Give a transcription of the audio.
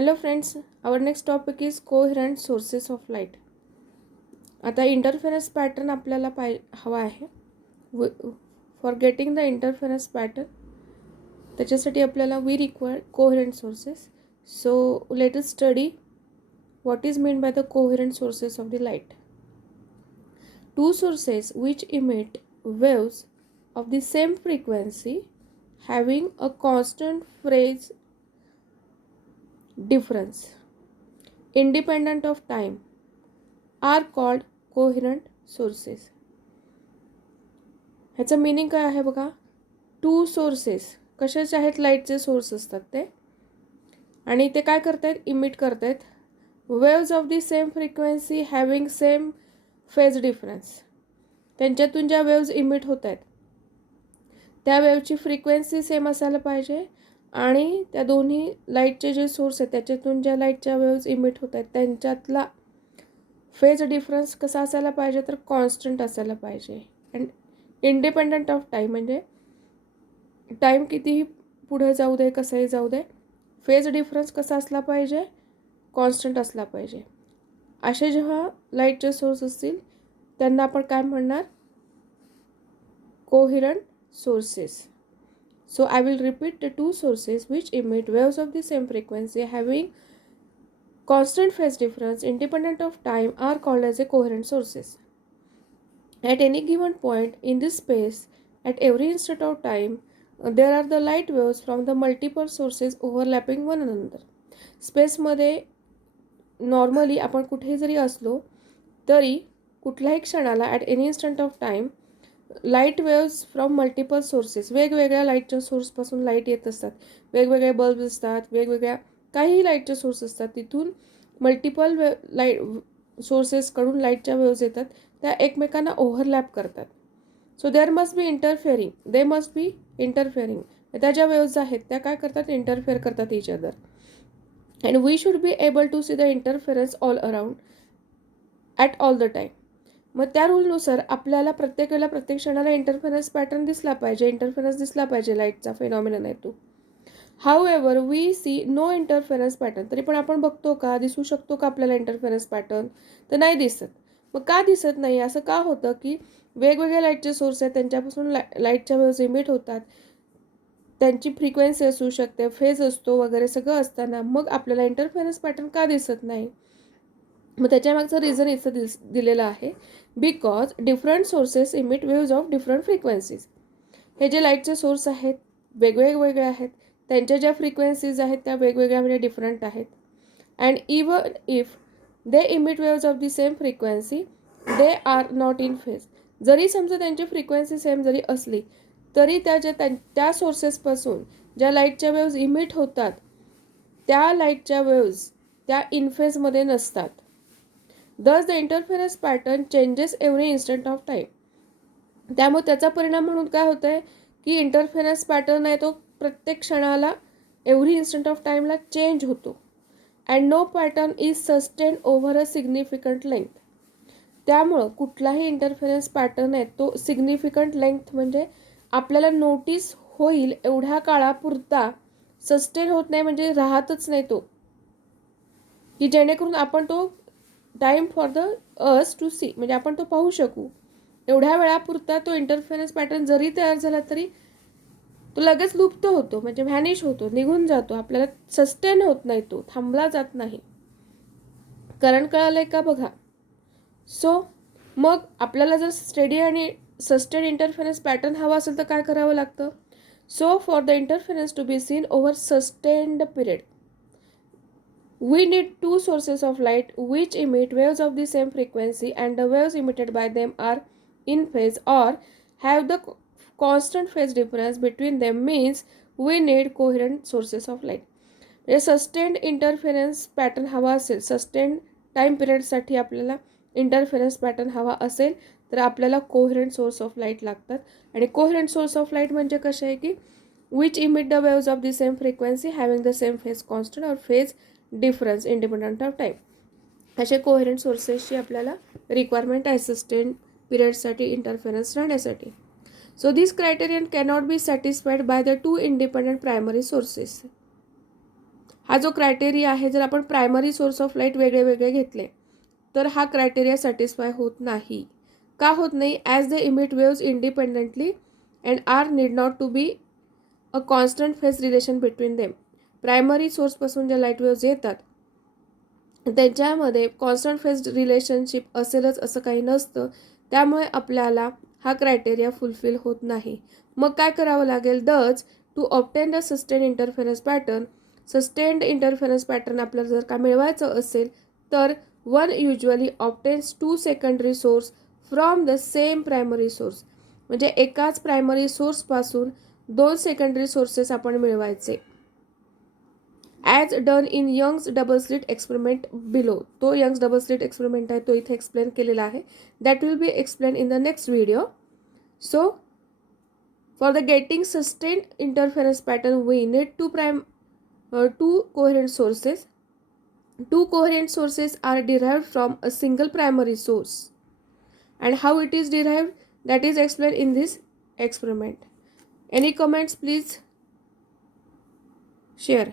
Hello friends, our next topic is coherent sources of light. आता interference pattern आपल्याला हवा आहे. For getting the interference pattern त्याच्यासाठी आपल्याला we require coherent sources. So let us study what is meant by the coherent sources of the light. Two sources which emit waves of the same frequency having a constant phase difference independent of time are called coherent sources. ह्याचं meaning काय आहे बघा. To sources कशाचे आहेत, लाईटचे source असतात ते, आणि ते काय करतायत, इमिट करतायत waves of the same frequency having same phase difference. त्यांच्यातून ज्या वेव्ज इमिट होत आहेत त्या वेव्हची फ्रिक्वेन्सी सेम असायला पाहिजे, आणि त्या दोन्ही लाईटचे जे सोर्स आहेत त्याच्यातून ज्या लाईटच्या वेव्ज इमिट होत आहेत त्यांच्यातला फेज डिफरन्स कसा असायला पाहिजे, तर कॉन्स्टंट असायला पाहिजे. अँड इंडिपेंडंट ऑफ टाईम, म्हणजे टाईम कितीही पुढे जाऊ दे, कसंही जाऊ दे, फेज डिफरन्स कसा असला पाहिजे, कॉन्स्टंट असला पाहिजे. असे जेव्हा लाईटचे सोर्स असतील त्यांना आपण काय म्हणणार, coherent sources. So I will repeat the two sources which emit waves of the same frequency having constant phase difference independent of time are called as a coherent sources. At any given point in this space, at every instant of time, there are the light waves from the multiple sources overlapping one another. स्पेसमध्ये normally आपण कुठेही जरी असलो तरी कुठल्याही क्षणाला at any instant of time light waves from multiple sources, वेगवेगळ्या लाईटच्या सोर्सपासून लाईट येत असतात. वेगवेगळे बल्ब असतात, वेगवेगळ्या काही लाईटचे सोर्स असतात, तिथून मल्टिपल लाईट सोर्सेसकडून लाईटच्या वेव्ज येतात, त्या एकमेकांना ओव्हरलॅप करतात. So there must be interfering, they must be interfering. त्या ज्या वेव्ज आहेत त्या काय करतात, इंटरफेअर करतात each other. And we should be able to see the interference all around at all the time. मग त्या रूलनुसार आपल्याला प्रत्येक वेळेला प्रत्येक क्षणाला इंटरफेरन्स पॅटर्न दिसला पाहिजे, इंटरफेरन्स दिसला पाहिजे, लाईटचा फेनॉमिनन आहे तो. However we see no interference pattern, तरी पण आपण बघतो का, दिसू शकतो का आपल्याला इंटरफेरन्स पॅटर्न, तर नाही दिसत. मग का दिसत नाही, असं का होतं की वेगवेगळे लाईटचे सोर्स आहेत त्यांच्यापासून लाईटच्या वेव्ज इमिट होतात, त्यांची फ्रिक्वेन्सी असू शकते, फेज असतो वगैरे सगळं असताना मग आपल्याला इंटरफेरन्स पॅटर्न का दिसत नाही. मग त्याच्यामागचं रिझन इथं दिलेलं आहे, because different sources emit waves of different frequencies. हे जे लाईटचे सोर्स आहेत वेगवेगळे आहेत, त्यांच्या ज्या फ्रिक्वेन्सीज आहेत त्या वेगवेगळ्या म्हणजे डिफरंट आहेत. And even if they emit waves of the same frequency they are not in phase. जरी समजा त्यांची फ्रिक्वेन्सी सेम जरी असली तरी त्या सोर्सेसपासून ज्या लाईटच्या वेव्ज इमिट होतात त्या लाईटच्या वेव्ज त्या इन फेजमध्ये नसतात. दस the interference pattern changes every instant of time. त्यामुळे त्याचा परिणाम म्हणून काय होत आहे की इंटरफेरन्स पॅटर्न आहे तो प्रत्येक क्षणाला एव्हरी इन्स्टंट ऑफ टाईमला चेंज होतो. And no pattern is sustain over a significant length. त्यामुळं कुठलाही इंटरफेरन्स पॅटर्न आहे तो सिग्निफिकंट लेंथ म्हणजे आपल्याला नोटीस होईल एवढ्या काळापुरता सस्टेन होत नाही, म्हणजे राहतच नाही तो, की जेणेकरून आपण तो time for the us to see, म्हणजे आपण तो पाहू शकू. एवढ्या वेळापुरता तो इंटरफेरन्स पॅटर्न जरी तयार झाला तरी तो लगेच लुप्त होतो, म्हणजे व्हॅनिश होतो, निघून जातो, आपल्याला सस्टेन होत नाही, तो थांबला जात नाही. कारण कळालंय का बघा. सो मग आपल्याला जर स्टेडी आणि सस्टेन इंटरफेरन्स पॅटर्न हवा असेल तर काय करावं लागतं. So for the interference to be seen over sustained period we need two sources of light which emit waves of the same frequency and the waves emitted by them are in phase or have the constant phase difference between them, means we need coherent sources of light. म्हणजे sustained interference pattern हवा असेल, sustained time पिरियडसाठी आपल्याला interference pattern हवा असेल तर आपल्याला coherent source of light लागतात. आणि कोहेरंट सोर्स ऑफ लाईट म्हणजे कसे आहे की which emit the waves of the same frequency having the same phase constant or phase difference independent of time. असे कोहेरंट सोर्सेसची आपल्याला रिक्वायरमेंट आहे सस्टेन पिरियडसाठी इंटरफेरन्स राहण्यासाठी. So this criterion cannot be satisfied by the two independent primary sources. हा जो criteria आहे, जर आपण प्रायमरी सोर्स ऑफ लाईट वेगळे वेगळे घेतले तर हा क्रायटेरिया सॅटिस्फाय होत नाही. का होत नाही? As they emit waves independently and are need not to be a constant phase relation between them. Primary सोर्सपासून ज्या लाईट वेव्स येतात त्यांच्यामध्ये कॉन्स्टंट फेज रिलेशनशिप असेलच असं काही नसतं. त्यामुळे आपल्याला हा क्रायटेरिया फुलफिल होत नाही. मग काय करावं लागेल? Thus to obtain the sustain interference pattern, sustained interference pattern आपल्याला जर का मिळवायचं असेल तर one usually obtains two secondary source from the same primary source. म्हणजे एकाच प्रायमरी सोर्सपासून दोन सेकंडरी सोर्सेस आपण मिळवायचे. As done in Young's double slit experiment below. तो यंग्स डबल स्लिट एक्सपेरिमेंट आहे, तो इथे एक्सप्लेन केलेला आहे. That will be explain in the next video. So for the getting sustained interference pattern we need two coherent sources. Two coherent sources are derived from a single primary source. And how it is derived, that is explained in this experiment. Any comments, please share.